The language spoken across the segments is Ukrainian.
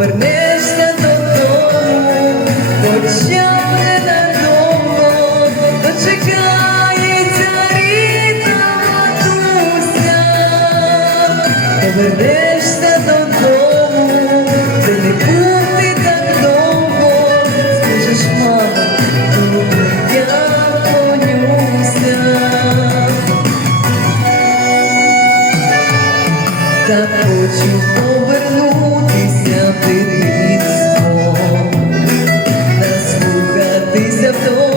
повернешся додому, хоча не повернутися в дитинство, наслухатися вдосталь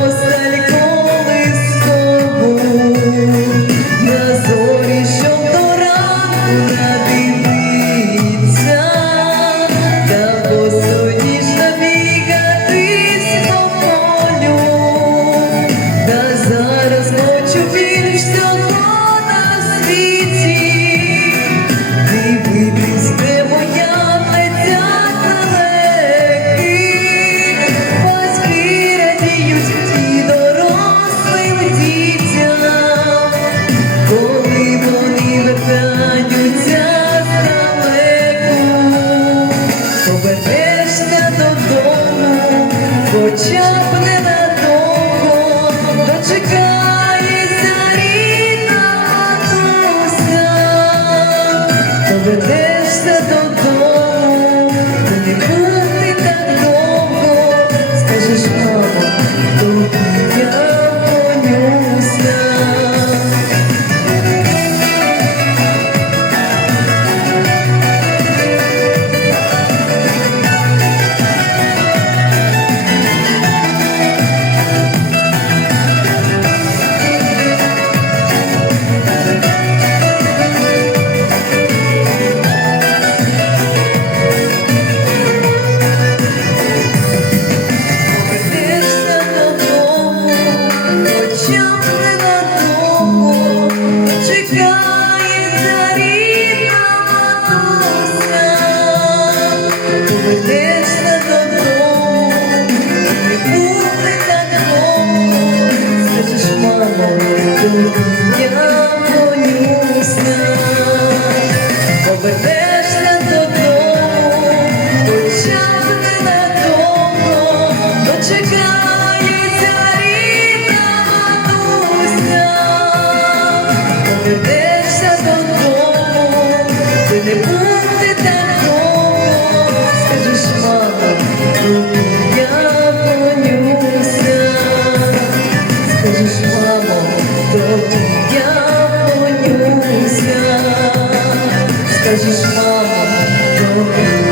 скажеш, мама, то я боюся, скажеш, мамо, то я.